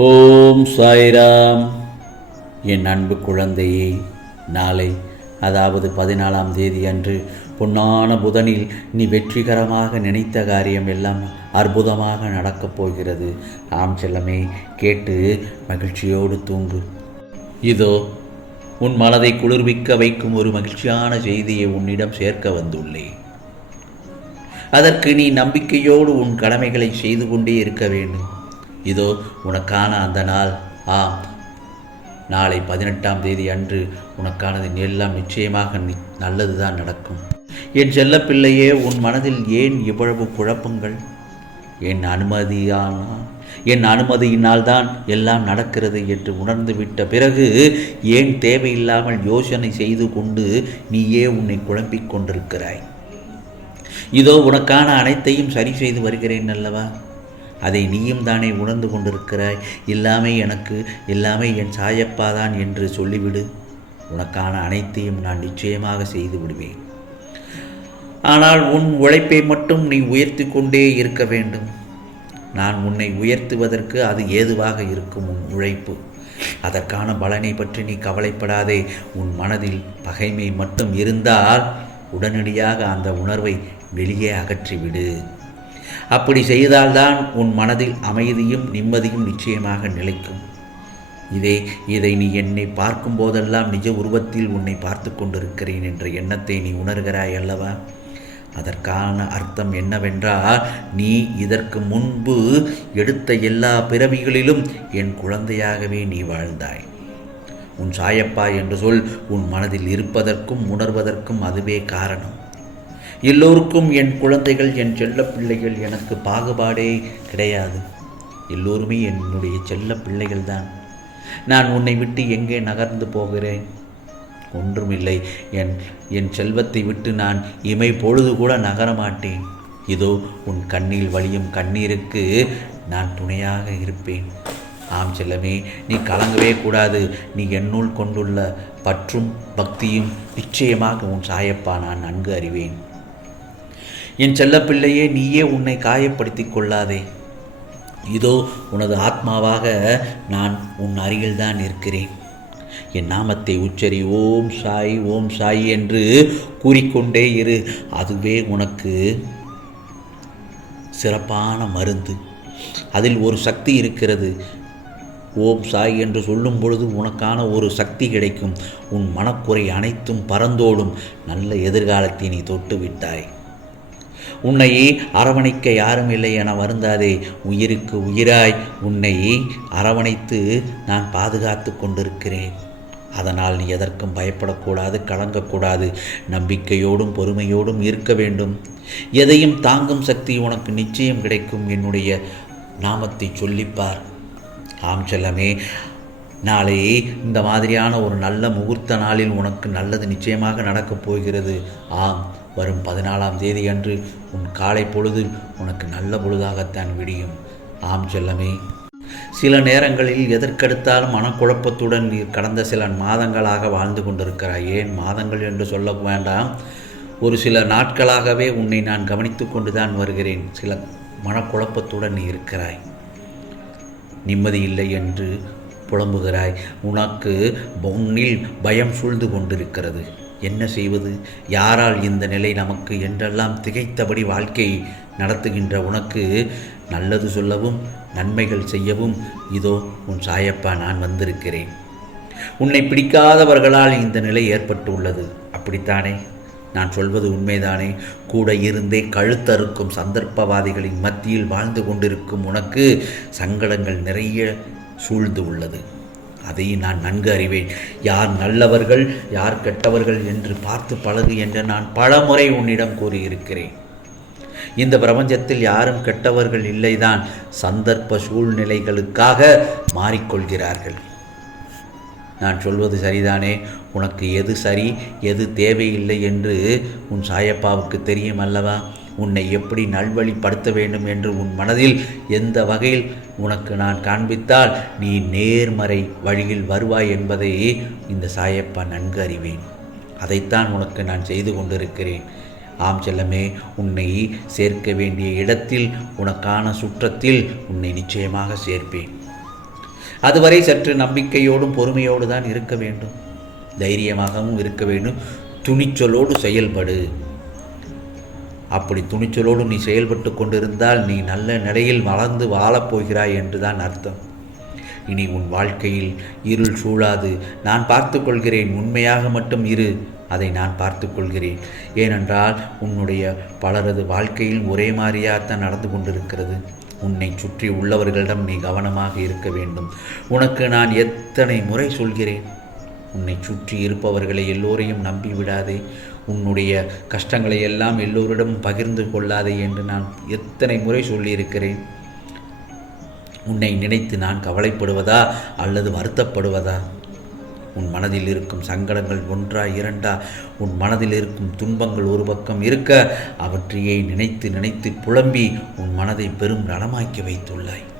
ஓம் சாய்ராம். என் அன்பு குழந்தையே நாளை அதாவது பதினாலாம் தேதி அன்று பொன்னான புதனில் நீ வெற்றிகரமாக நினைத்த காரியம் எல்லாம் அற்புதமாக நடக்கப் போகிறது. ஆம் செல்லமே கேட்டு மகிழ்ச்சியோடு தூங்கு. இதோ உன் மனதை குளிர்விக்க வைக்கும் ஒரு மகிழ்ச்சியான செய்தியை உன்னிடம் சேர்க்க வந்துள்ளேன். அதற்கு நீ நம்பிக்கையோடு உன் கடமைகளை செய்து கொண்டே இருக்க வேண்டும். இதோ உனக்கான அந்த நாள். ஆம். நாளை பதினெட்டாம் தேதி அன்று உனக்கானது எல்லாம் நிச்சயமாக நி நல்லதுதான் நடக்கும். என் செல்லப்பிள்ளையே உன் மனதில் ஏன் இவ்வளவு குழப்பங்கள்? என் அனுமதியானால் என் அனுமதியினால் தான் எல்லாம் நடக்கிறது என்று உணர்ந்து விட்ட பிறகு ஏன் தேவையில்லாமல் யோசனை செய்து கொண்டு நீயே உன்னை குழம்பிக் கொண்டிருக்கிறாய்? இதோ உனக்கான அனைத்தையும் சரி செய்து வருகிறேன் அல்லவா? அதை நீயும் தானே உணர்ந்து கொண்டிருக்கிறாய்? எல்லாமே எனக்கு எல்லாமே என் சாயப்பாதான் என்று சொல்லிவிடு. உனக்கான அனைத்தையும் நான் நிச்சயமாக செய்து விடுவேன். ஆனால் உன் உழைப்பை மட்டும் நீ உயர்த்தி கொண்டே இருக்க வேண்டும். நான் உன்னை உயர்த்துவதற்கு அது ஏதுவாக இருக்கும் உன் உழைப்பு. அதற்கான பலனை பற்றி நீ கவலைப்படாதே. உன் மனதில் பகைமை மட்டும் இருந்தால் உடனடியாக அந்த உணர்வை வெளியே அகற்றிவிடு. அப்படி செய்தால்தான் உன் மனதில் அமைதியும் நிம்மதியும் நிச்சயமாக நிலைக்கும். இதே இதை நீ என்னை பார்க்கும் போதெல்லாம் நிஜ உருவத்தில் உன்னை பார்த்து கொண்டிருக்கிறேன் என்ற எண்ணத்தை நீ உணர்கிறாய் அல்லவா? அதற்கான அர்த்தம் என்னவென்றால் நீ இதற்கு முன்பு எடுத்த எல்லா பிறவிகளிலும் என் குழந்தையாகவே நீ வாழ்ந்தாய். உன் சாயப்பா என்று சொல் உன் மனதில் இருப்பதற்கும் உணர்வதற்கும் அதுவே காரணம். எல்லோருக்கும் என் குழந்தைகள் என் செல்ல பிள்ளைகள் எனக்கு பாகுபாடே கிடையாது. எல்லோருமே என்னுடைய செல்ல பிள்ளைகள் தான் நான் உன்னை விட்டு எங்கே நகர்ந்து போகிறேன்? ஒன்றுமில்லை. என் என் செல்வத்தை விட்டு நான் இமை பொழுது கூட நகர மாட்டேன் இதோ உன் கண்ணில் வழியும் கண்ணீருக்கு நான் துணையாக இருப்பேன். ஆம் செல்லமே நீ கலங்கவே கூடாது. நீ என்னுள் கொண்டுள்ள பற்றும் பக்தியும் நிச்சயமாக உன் சாயப்பா நான் நன்கு அறிவேன். என் செல்லப்பிள்ளையே நீயே உன்னை காயப்படுத்தி கொள்ளாதே. இதோ உனது ஆத்மாவாக நான் உன் அருகில்தான் இருக்கிறேன் என் நாமத்தை உச்சரி ஓம் சாய் ஓம் சாய் என்று கூறிக்கொண்டே இரு. அதுவே உனக்கு சிறப்பான மருந்து. அதில் ஒரு சக்தி இருக்கிறது. ஓம் சாய் என்று சொல்லும் பொழுது உனக்கான ஒரு சக்தி கிடைக்கும். உன் மனக்குறை அனைத்தும் பறந்தோடும். நல்ல எதிர்காலத்தை நீ தொட்டு விட்டாய். உன்னை அரவணைக்க யாரும் இல்லை என வருந்தாதே. உயிருக்கு உயிராய் உன்னை அரவணைத்து நான் பாதுகாத்து கொண்டிருக்கிறேன். அதனால் நீ எதற்கும் பயப்படக்கூடாது கலங்கக்கூடாது. நம்பிக்கையோடும் பொறுமையோடும் இருக்க வேண்டும். எதையும் தாங்கும் சக்தி உனக்கு நிச்சயம் கிடைக்கும். என்னுடைய நாமத்தை சொல்லிப்பார். ஆம் செல்லமே நாளை இந்த மாதிரியான ஒரு நல்ல முகூர்த்த நாளில் உனக்கு நல்லது நிச்சயமாக நடக்கப் போகிறது. ஆம் வரும் பதினாலாம் தேதி அன்று உன் காலை பொழுது உனக்கு நல்ல பொழுதாகத்தான் விடியும். ஆம் செல்லமே. சில நேரங்களில் எதற்கெடுத்தாலும் மனக்குழப்பத்துடன் நீ கடந்த சில மாதங்களாக வாழ்ந்து கொண்டிருக்கிறாய். ஏன் மாதங்கள் என்று சொல்ல வேண்டாம். ஒரு சில நாட்களாகவே உன்னை நான் கவனித்து கொண்டு தான் வருகிறேன். சில மனக்குழப்பத்துடன் நீ இருக்கிறாய். நிம்மதி இல்லை என்று புலம்புகிறாய். உனக்கு பொன்னில் பயம் சூழ்ந்து கொண்டிருக்கிறது. என்ன செய்வது? யாரால் இந்த நிலை நமக்கு என்றெல்லாம் திகைத்தபடி வாழ்க்கை நடத்துகின்ற உனக்கு நல்லது சொல்லவும் நன்மைகள் செய்யவும் இதோ உன் சாயப்பா நான் வந்திருக்கிறேன். உன்னை பிடிக்காதவர்களால் இந்த நிலை ஏற்பட்டுள்ளது. அப்படித்தானே? நான் சொல்வது உண்மைதானே? கூட இருந்தே கழுத்தறுக்கும் சந்தர்ப்பவாதிகளின் மத்தியில் வாழ்ந்து கொண்டிருக்கும் உனக்கு சங்கடங்கள் நிறைய சூழ்ந்து உள்ளது. அதை நான் நன்கு அறிவேன். யார் நல்லவர்கள் யார் கெட்டவர்கள் என்று பார்த்து பழகு என்று நான் பலமுறை உன்னிடம் கூறியிருக்கிறேன். இந்த பிரபஞ்சத்தில் யாரும் கெட்டவர்கள் இல்லைதான் சந்தர்ப்ப சூழ்நிலைகளுக்காக மாறிக்கொள்கிறார்கள். நான் சொல்வது சரிதானே? உனக்கு எது சரி எது தேவையில்லை என்று உன் சாயப்பாவுக்கு தெரியும் அல்லவா? உன்னை எப்படி நல்வழிப்படுத்த வேண்டும் என்று உன் மனதில் எந்த வகையில் உனக்கு நான் காண்பித்தால் நீ நேர்மறை வழியில் வருவாய் என்பதை இந்த சாயப்பா நன்கு அறிவேன். அதைத்தான் உனக்கு நான் செய்து கொண்டிருக்கிறேன். ஆம் செல்லமே உன்னை சேர்க்க வேண்டிய இடத்தில் உனக்கான சுற்றத்தில் உன்னை நிச்சயமாக சேர்ப்பேன். அதுவரை சற்று நம்பிக்கையோடும் பொறுமையோடு தான் இருக்க வேண்டும். தைரியமாகவும் இருக்க வேண்டும். துணிச்சலோடு செயல்படு. அப்படி துணிச்சலோடு நீ செயல்பட்டு கொண்டிருந்தால் நீ நல்ல நிலையில் வளர்ந்து வாழப்போகிறாய் என்றுதான் அர்த்தம். இனி உன் வாழ்க்கையில் இருள் சூழாது. நான் பார்த்து கொள்கிறேன். உண்மையாக மட்டும் இரு. அதை நான் பார்த்து கொள்கிறேன். ஏனென்றால் உன்னுடைய பலரது வாழ்க்கையில் ஒரே மாதிரியாகத்தான் நடந்து கொண்டிருக்கிறது. உன்னை சுற்றி உள்ளவர்களிடம் நீ கவனமாக இருக்க வேண்டும். உனக்கு நான் எத்தனை முறை சொல்கிறேன்? உன்னை சுற்றி இருப்பவர்களை எல்லோரையும் நம்பிவிடாதே. உன்னுடைய கஷ்டங்களை எல்லாம் எல்லோரிடம் பகிர்ந்து கொள்ளாதே என்று நான் எத்தனை முறை சொல்லியிருக்கிறேன். உன்னை நினைத்து நான் கவலைப்படுவதா அல்லது வருத்தப்படுவதா? உன் மனதில் இருக்கும் சங்கடங்கள் ஒன்றா இரண்டா? உன் மனதில் இருக்கும் துன்பங்கள் ஒரு பக்கம் இருக்க? அவற்றையே நினைத்து நினைத்து புலம்பி உன் மனதை பெரும் நலமாக்கி வைத்துள்ளாய்.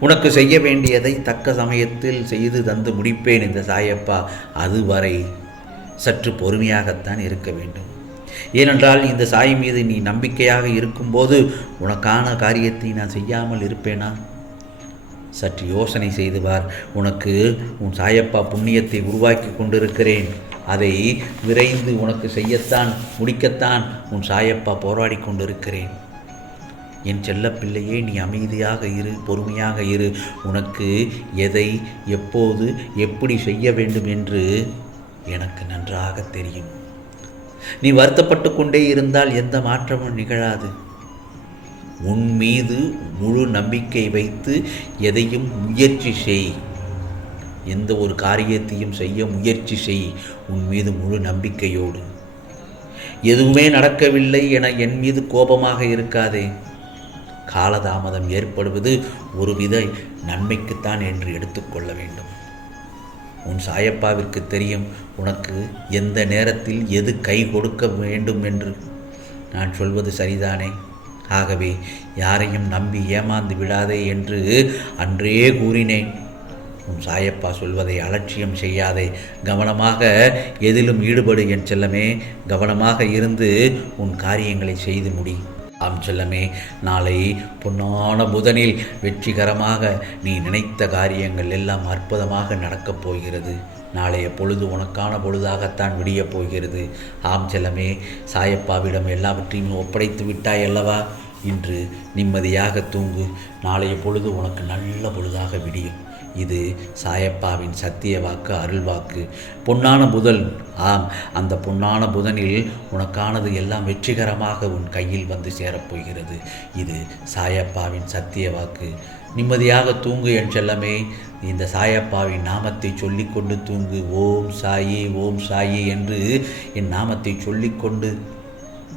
உனக்கு செய்ய வேண்டியதை தக்க சமயத்தில் செய்து தந்து முடிப்பேன் இந்த சாயப்பா. அதுவரை சற்று பொறுமையாகத்தான் இருக்க வேண்டும். ஏனென்றால் இந்த சாய் மீது நீ நம்பிக்கையாக இருக்கும்போது உனக்கான காரியத்தை நான் செய்யாமல் இருப்பேனா? சற்று யோசனை செய்துவார் உனக்கு உன் சாயப்பா புண்ணியத்தை உருவாக்கி கொண்டிருக்கிறேன். அதை விரைந்து உனக்கு செய்யத்தான் முடிக்கத்தான் உன் சாயப்பா போராடி கொண்டிருக்கிறேன். என் செல்லப்பிள்ளையே நீ அமைதியாக இரு பொறுமையாக இரு. உனக்கு எதை எப்போது எப்படி செய்ய வேண்டும் என்று எனக்கு நன்றாக தெரியும். நீ வருத்தப்பட்டு கொண்டே இருந்தால் எந்த மாற்றமும் நிகழாது. உன் மீது முழு நம்பிக்கை வைத்து எதையும் முயற்சி செய். எந்த ஒரு காரியத்தையும் செய்ய முயற்சி செய். உன் மீது முழு நம்பிக்கையோடு. எதுவுமே நடக்கவில்லை என என் மீது கோபமாக இருக்காதே. காலதாமதம் ஏற்படுவது ஒருவித நன்மைக்குத்தான் என்று எடுத்துக்கொள்ள வேண்டும். உன் சாயப்பாவிற்கு தெரியும் உனக்கு எந்த நேரத்தில் எது கை கொடுக்க வேண்டும் என்று. நான் சொல்வது சரிதானே? ஆகவே யாரையும் நம்பி ஏமாந்து விடாதே என்று அன்றே கூறினேன். உன் சாயப்பா சொல்வதை அலட்சியம் செய்யாதே. கவனமாக எதிலும் ஈடுபடு என் செல்லமே. கவனமாக இருந்து உன் காரியங்களை செய்து முடி. ஆம் செல்லமே நாளை பொன்னான புதனில் வெற்றிகரமாக நீ நினைத்த காரியங்கள் எல்லாம் அற்புதமாக நடக்கப் போகிறது. நாளைய பொழுது உனக்கான பொழுதாகத்தான் விடியப் போகிறது. ஆம் செல்லமே சாயப்பாவிடம் எல்லாவற்றையும் ஒப்படைத்து விட்டாய் அல்லவா? இன்று நிம்மதியாக தூங்கு. நாளைய பொழுது உனக்கு நல்ல பொழுதாக விடியும். இது சாயப்பாவின் சத்திய வாக்கு அருள் வாக்கு. பொன்னான புதன் ஆம் அந்த பொன்னான புதனில் உனக்கானது எல்லாம் வெற்றிகரமாக உன் கையில் வந்து சேரப்போகிறது. இது சாயப்பாவின் சத்திய வாக்கு. நிம்மதியாக தூங்கு என் செல்லமே இந்த சாயப்பாவின் நாமத்தை சொல்லிக்கொண்டு தூங்கு. ஓம் சாயி ஓம் சாயி என்று என் நாமத்தை சொல்லிக்கொண்டு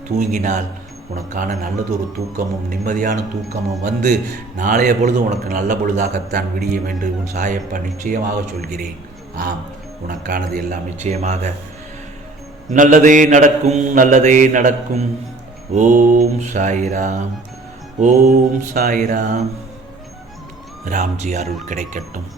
தூங்கினால் உனக்கான நல்லதொரு தூக்கமும் நிம்மதியான தூக்கமும் வந்து நாளைய பொழுது உனக்கு நல்ல பொழுதாகத்தான் விடியும் என்று உன் சாயப்பா நிச்சயமாக சொல்கிறேன். ஆம் உனக்கானது எல்லாம் நிச்சயமாக. நல்லதே நடக்கும் நல்லதே நடக்கும். ஓம் சாய்ராம் ஓம் சாய்ராம். ராம்ஜி அருள் கிடைக்கட்டும்.